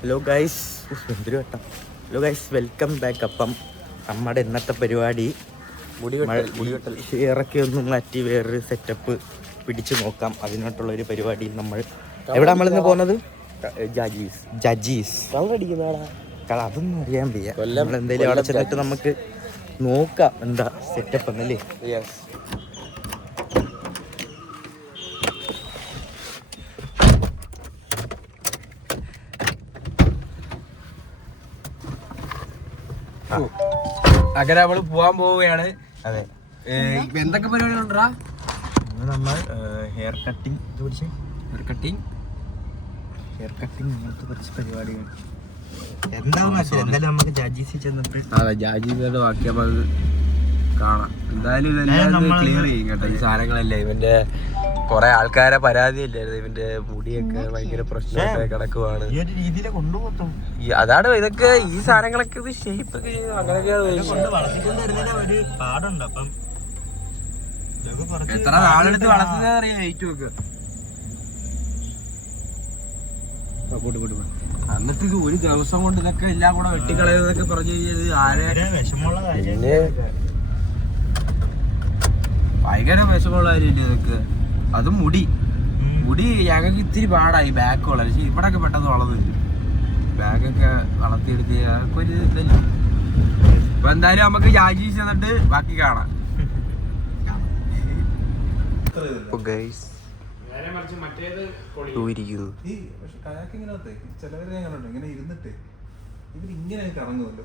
Hello guys, എന്തൊരു വട്ടം. Hello guys, welcome back. അപ്പം നമ്മുടെ ഇന്നത്തെ പരിപാടി ഇറക്കി ഒന്നും മാറ്റി വേറൊരു സെറ്റപ്പ് പിടിച്ചു നോക്കാം. അതിനായിട്ടുള്ളൊരു പരിപാടിയിൽ നമ്മൾ എവിടെ നമ്മളിന്ന് പോകുന്നത്? ജജീസ് അതൊന്നും അറിയാൻ വയ്യ. നമ്മളെന്തായാലും അവിടെ ചെന്നിട്ട് നമുക്ക് നോക്കാം എന്താ സെറ്റപ്പ് എന്നല്ലേ. അങ്ങനെ നമ്മള് പോവാൻ പോവുകയാണ്. അതെ, എന്തൊക്കെ പരിപാടികളുണ്ടാ? നമ്മൾ ഹെയർ കട്ടിങ് അങ്ങനത്തെ കുറച്ച് പരിപാടികൾ എന്താണെന്ന് വെച്ചാൽ എന്തായാലും നമുക്ക് ജാജീസിൽ ചെന്നിട്ട് ജാജിയുടെ ബാക്കി നമ്മൾ കാണാം. എന്തായാലും ഇതെല്ലാം ക്ലിയർ ചെയ്യും കേട്ടോ. ഈ സാധനങ്ങളല്ലേ, ഇവന്റെ കൊറേ ആൾക്കാരെ പരാതി ഇല്ലായിരുന്നു. ഇവന്റെ മുടിയൊക്കെ ഭയങ്കര പ്രശ്നമായിട്ട് കിടക്കുവാണ്. ഈ ഒരു രീതിയിൽ കൊണ്ടുപോകും. അതാണ് ഇതൊക്കെ, ഈ സാധനങ്ങളൊക്കെ ഇത് ഷേപ്പ് ഒക്കെ ചെയ്ത് അങ്ങനെയൊക്കെയാണ് ഒരു പാടുണ്ട്. അപ്പം എത്ര നാളെടുത്ത് വളർത്തുന്ന അറിയാം. ഏറ്റവും ഒക്കെ എന്നിട്ട് ഇത് ഒരു ദിവസം കൊണ്ട് ഇതൊക്കെ എല്ലാം കൂടെ വെട്ടിക്കളയുന്നതൊക്കെ പറഞ്ഞു കഴിഞ്ഞത് വിഷമമുള്ള പിന്നെ ഭയങ്കര വിഷമമുള്ള കാര്യമില്ലേ ഇതൊക്കെ. അത് മുടി ഞങ്ങൾക്ക് ഇത്തിരി പാടായി ബാക്ക് വളരാൻ. പക്ഷെ ഇവിടൊക്കെ പെട്ടെന്ന് വളർന്നില്ല. ബാഗൊക്കെ വളർത്തിയെടുത്ത് ഞങ്ങൾക്ക് ഒരു ഇതല്ലേ. ഇപ്പൊ എന്തായാലും നമുക്ക് ജാജീസ് എന്നിട്ട് ബാക്കി കാണാം. ചിലവരെ ഞാൻ കണ്ടോ ഇങ്ങനെ ഇരുന്നിട്ട് ഇവരിങ്ങനെ കറങ്ങുമല്ലോ.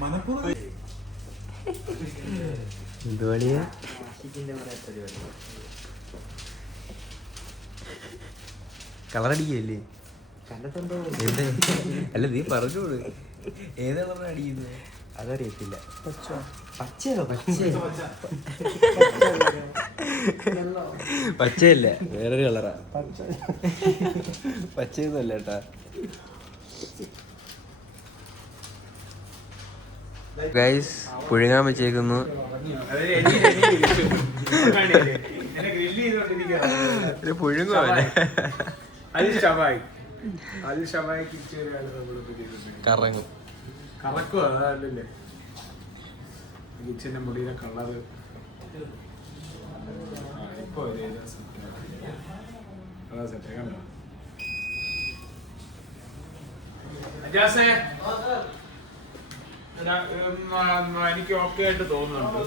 മനപ്പൂർവ്വം കളറടിക്കല്ലേ? അല്ല, നീ പറഞ്ഞോളൂ, ഏത് കളറാണ് അടിക്കുന്നത്? അതറിയത്തില്ല. പച്ചയല്ല, വേറൊരു കളറാ. പച്ചയൊന്നുമല്ല കേട്ടാ. ഗൈസ്, പുഴുങ്ങാൻ വെച്ചേക്കുന്നു. പുഴുങ്ങുവല്ലേ? കറങ്ങും കറക്കുക. അതല്ലേ കിച്ചന്റെ മുടിയുടെ കളറ് ഇപ്പൊ സെറ്റ് കണ്ടോ? എനിക്ക് ഓക്കെ ആയിട്ട് തോന്നുന്നുണ്ട്.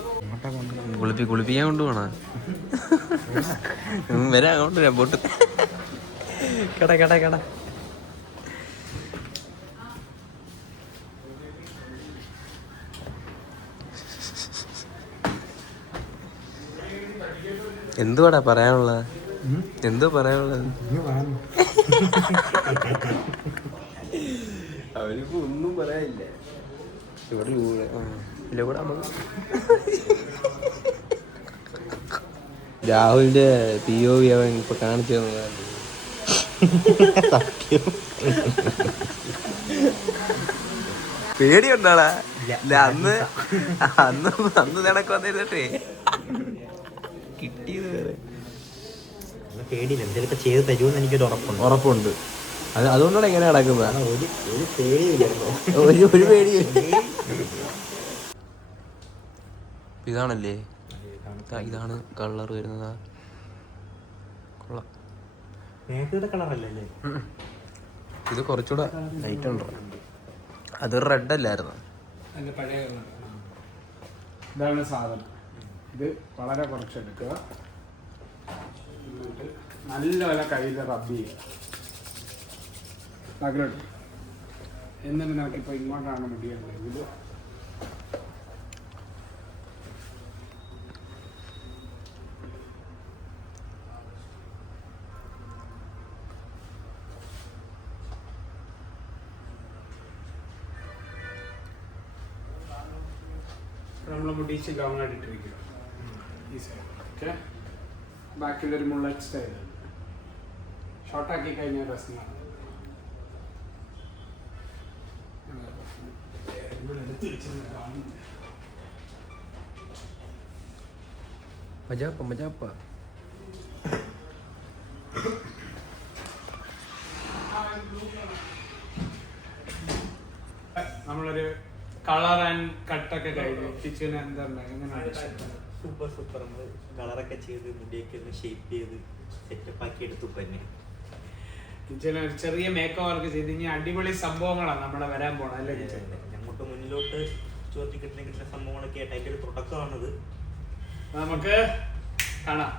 കുളിപ്പിക്കാൻ കൊണ്ടുപോണ വരാ, അങ്ങോട്ട് ബോട്ട് കട എന്തുവാടാ പറയാനുള്ളത്? എന്തോ പറയാനുള്ളത്? അവനിപ്പോ ഒന്നും പറയാനില്ല. ഇവിടെ രാഹുലിന്റെ POV അവൻ ഇപ്പൊ കാണിച്ചു തന്നതാണ്. പേടിയുണ്ടാടാ? അന്ന് നടക്ക് വന്നിരുന്നിട്ടേ കിട്ടിയത് വേറെ. പേടിയില്ല, എന്തെങ്കിലുമൊക്കെ ചെയ്ത് തരുമെന്ന് എനിക്കൊരു ഉറപ്പുണ്ട്. അതുകൊണ്ടാണ് എങ്ങനെ നടക്കുന്നത്. ഒരു പേടിയില്ല. ഒരു പേടിയില്ല. ഇതാണല്ലേ, ഇതാണ് കളർ വരുന്നത്. കൊള്ളാം. കളറല്ലേ ഇത് കുറച്ചുകൂടെ ലൈറ്റ് ഉണ്ടോ? അതൊരു റെഡ് അല്ലായിരുന്നു. പഴയ ഇതാണ് സാധനം. ഇത് വളരെ കുറച്ചെടുക്കുക, നല്ലപോലെ കയ്യിൽ റബ്ബ് ചെയ്യുക. ബാക്കിലോട്ട് എന്നിട്ട് നമുക്കിപ്പോൾ ഇങ്ങോട്ടാണ് മുടിയുണ്ടെങ്കിൽ നമ്മൾ മുടി ലോങ് ആയിട്ട് ഇട്ടിരിക്കുക. ഈ സൈഡ് ഓക്കെ. ബാക്കിലൊരു മുള്ളറ്റ് സ്റ്റൈൽ ഷോർട്ടാക്കി കഴിഞ്ഞാൽ രസമാണ്. എടുത്ത് വെച്ചിരുന്ന കാണുന്നില്ല. മജാപ്പ നമ്മളൊരു കളർ ആൻഡ് കട്ടൊക്കെ കഴിഞ്ഞു. കിച്ചൺ എന്താ സൂപ്പർ സൂപ്പർ. നമ്മൾ കളറൊക്കെ ചെയ്ത് മുടിയൊക്കെ ഒന്ന് ഷേപ്പ് ചെയ്ത് സെറ്റപ്പ് ആക്കി എടുത്തു. തന്നെ കിച്ചൺ ഒരു ചെറിയ മേക്ക് ഓവർക്ക് ചെയ്ത് ഇനി അടിപൊളി സംഭവങ്ങളാണ് നമ്മളെ വരാൻ പോണത് അല്ലേ കിച്ചൺ? ഞങ്ങൾക്ക് മുന്നിലോട്ട് ചോർത്തി കിട്ടുന്ന സംഭവങ്ങളൊക്കെ ആയിട്ട് അതിൻ്റെ ഒരു തുടക്കമാണിത്. നമുക്ക് കാണാം.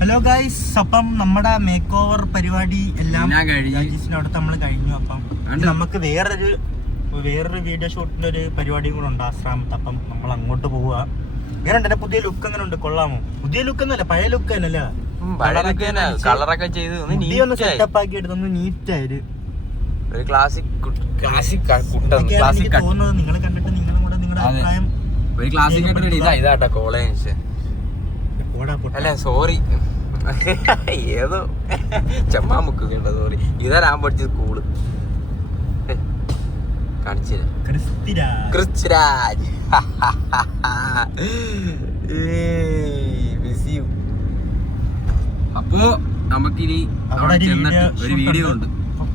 ഹലോ ഗൈസ്, അപ്പം നമ്മുടെ മേക്ക് ഓവർ പരിപാടി എല്ലാം കഴിഞ്ഞു. അടുത്ത് നമ്മൾ കഴിഞ്ഞു. അപ്പം നമുക്ക് വേറൊരു വീഡിയോ ഷൂട്ടിന്റെ ഒരു പരിപാടിയും കൂടെ ഉണ്ട് ആശ്രാമത്ത്. അപ്പം നമ്മൾ അങ്ങോട്ട് പോവുക. എങ്ങനെയുണ്ട് പുതിയ ലുക്ക്? എങ്ങനെ ഉണ്ട്? കൊള്ളാമോ? പുതിയ ലുക്ക് എന്നല്ല, പഴയ ലുക്ക് തന്നെയല്ല. കളറൊക്കെ ചെയ്ത് സെറ്റപ്പ് ആക്കി എടുത്തൊന്ന് നീറ്റായിട്ട് ഒരു ക്ലാസിക് തോന്നുന്നത്. നിങ്ങൾ കണ്ടിട്ട് നിങ്ങളും കൂടെ നിങ്ങളുടെ അഭിപ്രായം ഒരു ക്ലാസിക് ഇതാട്ടോ കോളേജ് അല്ല സോറി ഏതോ ചെമ്മാമുക്ക് കേട്ടോ സോറി. ഇതാ ഞാൻ പഠിച്ച സ്കൂള് കാണിച്ചില്ല. ക്രിസ്തുരാജ് അപ്പോ നമുക്കിനി അവിടെ ചെന്നിട്ട് ഒരു വീഡിയോ ഉണ്ട്.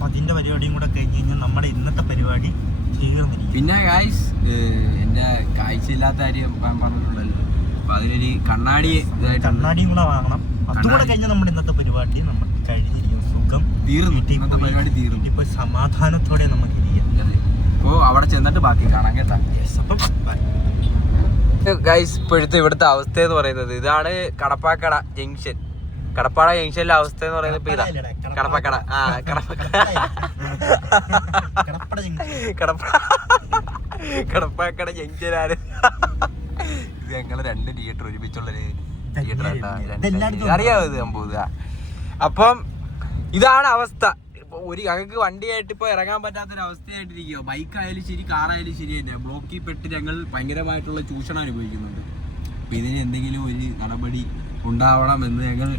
അതിന്റെ പരിപാടിയും കൂടെ കഴിഞ്ഞ് കഴിഞ്ഞാൽ നമ്മുടെ ഇന്നത്തെ പരിപാടി തീർന്നിരിക്കും. പിന്നെ ഗായ്സ് എന്റെ കാഴ്ചയില്ലാത്ത കാര്യം പറഞ്ഞിട്ടുള്ളല്ലോ. അപ്പൊ അതിനൊരു കണ്ണാടിയും കൂടെ വാങ്ങണം. അതുകൂടെ കഴിഞ്ഞാൽ നമ്മുടെ ഇന്നത്തെ പരിപാടി നമുക്ക് കഴിഞ്ഞിരിക്കും. സുഖം തീർന്നു. ഇന്നത്തെ പരിപാടി തീർന്നു. ഇപ്പൊ സമാധാനത്തോടെ നമുക്ക് ഇരിക്കാം. അപ്പോ അവിടെ ചെന്നിട്ട് ബാക്കി കാണാം കേട്ടാ. അപ്പം ഗൈസ് ഇപ്പോഴത്തെ ഇവിടുത്തെ അവസ്ഥ എന്ന് പറയുന്നത് ഇതാണ്. കടപ്പാക്കട ജംഗ്ഷൻ. കടപ്പാട ജംഗ്ഷനിലെ അവസ്ഥ എന്ന് പറയുന്നത് ഇപ്പൊ ഇതാ. കടപ്പാക്കട കടപ്പാക്കട ജംഗ്ഷനാണ്. ഇത് ഞങ്ങള് 2 തിയേറ്റർ ഒരുമിച്ചുള്ളൊരു തിയേറ്റർ അറിയാവോ ഇത് സംഭവം. അപ്പം ഇതാണ് അവസ്ഥ. ഒരു ഞങ്ങൾക്ക് വണ്ടിയായിട്ട് ഇപ്പൊ ഇറങ്ങാൻ പറ്റാത്തൊരവസ്ഥയായിട്ടിരിക്കുക. ബൈക്കായാലും ശരി, കാറായാലും ശരി തന്നെ ബ്ലോക്കിൽ പെട്ട് ഞങ്ങൾ ഭയങ്കരമായിട്ടുള്ള ചൂഷണം അനുഭവിക്കുന്നുണ്ട്. അപ്പൊ ഇതിന് എന്തെങ്കിലും ഒരു നടപടി ഉണ്ടാവണം എന്ന് ഞങ്ങൾ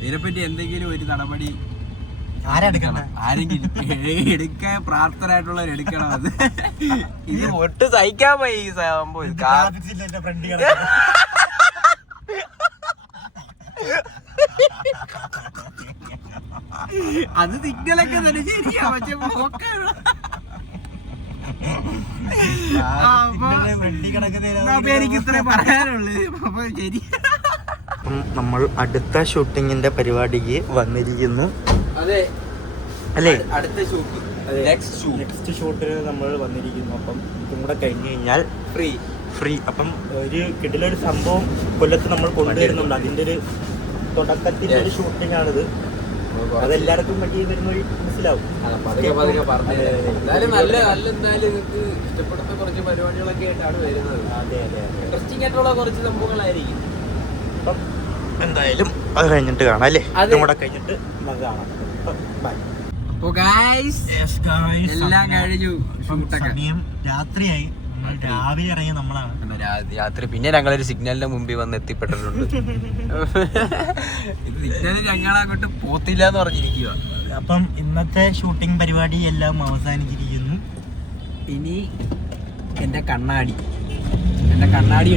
ഇതിനെപ്പറ്റി എന്തെങ്കിലും ഒരു നടപടി ആരെങ്കിലും എടുക്കാൻ പ്രാപ്തരായിട്ടുള്ളവർ എടുക്കണം. അത് ഇത് ഒട്ട് സഹിക്കാൻ പോയി ഈ സംഭവം. അത് സിഗ്നലൊക്കെ തന്നെ ശരിയാ. പക്ഷെ എനിക്ക് ഇത്രേ പറയാനുള്ളൂ. അപ്പൊ ശരി, നമ്മൾ അടുത്ത ഷൂട്ടിങ്ങിന്റെ പരിപാടിക്ക് വന്നിരിക്കുന്നു. അതെ അല്ലേ? അടുത്ത ഷൂട്ട് നെക്സ്റ്റ് ഷൂട്ടിന് നമ്മൾ വന്നിരിക്കുന്നു. അപ്പം ഇതും കൂടെ കഴിഞ്ഞ് കഴിഞ്ഞാൽ ഫ്രീ. അപ്പം ഒരു കിടിലൊരു സംഭവം കൊല്ലത്ത് നമ്മൾ കൊണ്ടുവരുന്നുണ്ട്. അതിന്റെ ഒരു തുടക്കത്തിന്റെ ഒരു ഷൂട്ടിംഗ് ആണിത്. അതെല്ലാവർക്കും പറ്റി വരുന്ന വഴി മനസ്സിലാവും. ഇഷ്ടപ്പെടുന്ന കുറച്ച് പരിപാടികളൊക്കെ ആയിട്ടാണ് വരുന്നത്. അതെ ഇൻട്രസ്റ്റിംഗ് ആയിട്ടുള്ള കുറച്ച് സംഭവങ്ങളായിരിക്കും. അപ്പം എന്തായാലും അത് കഴിഞ്ഞിട്ട് കാണാം അല്ലേ? അതും കൂടെ കഴിഞ്ഞിട്ട് നമുക്ക് കാണാം. ബൈ. എല്ലാം കഴിഞ്ഞു. സമയം രാത്രിയായി. രാവിലെ ഇറങ്ങി നമ്മളാണ് രാത്രി. പിന്നെ ഞങ്ങളൊരു സിഗ്നലിന്റെ മുമ്പിൽ വന്ന് എത്തിപ്പെട്ടിട്ടുണ്ട്. ഇത് സിഗ്നൽ ഞങ്ങളങ്ങോട്ട് പോത്തില്ല എന്ന് പറഞ്ഞിരിക്കുക. അപ്പം ഇന്നത്തെ ഷൂട്ടിംഗ് പരിപാടി എല്ലാം അവസാനിച്ചിരിക്കുന്നു. ഇനി എന്റെ കണ്ണാടി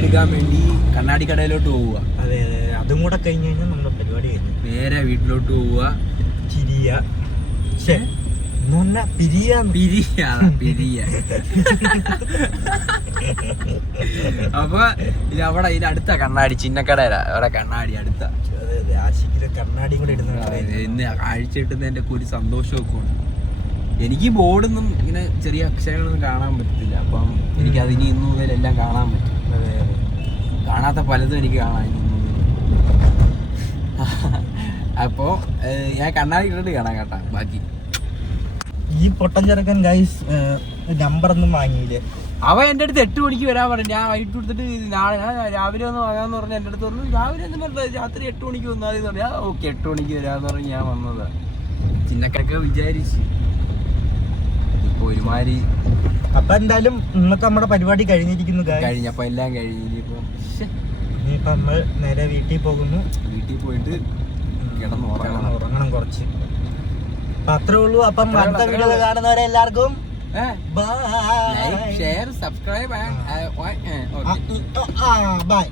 എടുക്കാൻ വേണ്ടി കണ്ണാടി കടയിലോട്ട് പോവുക. അതെ അതും കൂടെ കഴിഞ്ഞ് കഴിഞ്ഞാൽ നമ്മുടെ പരിപാടി കഴിഞ്ഞു. നേരെ വീട്ടിലോട്ട് പോവുക. പിരിയ അപ്പൊ ഇത് അവിടെ ഇതിന്റെ അടുത്ത കണ്ണാടി ചിന്നക്കടയില. അവിടെ കണ്ണാടി അടുത്ത കണ്ണാടി കൂടെ ഇന്ന് കാഴ്ച കിട്ടുന്നതിന്റെ ഒരു സന്തോഷമൊക്കെ ഉണ്ട്. എനിക്ക് ബോർഡൊന്നും ഇങ്ങനെ ചെറിയ അക്ഷരങ്ങളൊന്നും കാണാൻ പറ്റത്തില്ല. അപ്പം എനിക്ക് അതിന് ഇന്നു മുതൽ എല്ലാം കാണാൻ പറ്റും. കാണാത്ത പലതും എനിക്ക് കാണാൻ ഇന്നു മുതൽ. അപ്പോ ഞാൻ കണ്ണാടി ഇട്ടിട്ട് കാണാൻ കേട്ടാ. ബാക്കി ഈ പൊട്ടൻ ചെറുക്കൻ ഗൈസ് നമ്പർ ഒന്നും വാങ്ങിയില്ലേ? അവ എൻ്റെ അടുത്ത് 8 മണിക്ക് വരാൻ പറഞ്ഞു. ഞാൻ വൈകിട്ട് കൊടുത്തിട്ട് നാളെ രാവിലെ ഒന്ന് വാങ്ങാന്ന് പറഞ്ഞാൽ എൻ്റെ അടുത്ത് പറഞ്ഞു രാവിലെ ഒന്നും പറഞ്ഞത് രാത്രി 8 മണിക്ക് വന്നാൽ മതി എന്ന് പറഞ്ഞാൽ ഓക്കെ 8 മണിക്ക് വരാമെന്ന് പറഞ്ഞ് ഞാൻ വന്നത്. ചിന്നക്കൊക്കെ വിചാരിച്ച് ഇപ്പൊ ഒരുമാതിരി. അപ്പൊ എന്തായാലും ഇന്നത്തെ നമ്മുടെ പരിപാടി കഴിഞ്ഞിരിക്കുന്നു. കഴിഞ്ഞപ്പോ എല്ലാം കഴിഞ്ഞു. ഇനിയിപ്പോ നമ്മൾ നേരെ വീട്ടിൽ പോകുന്നു. വീട്ടിൽ പോയിട്ട് കിടന്ന് ഉറങ്ങണം. ഉറങ്ങണം കുറച്ച്. അപ്പൊ അത്രേ ഉള്ളൂ. അപ്പം അടുത്ത വീഡിയോ കാണുന്നവരെ എല്ലാവർക്കും ഷെയർ സബ്സ്ക്രൈബ് ബൈ.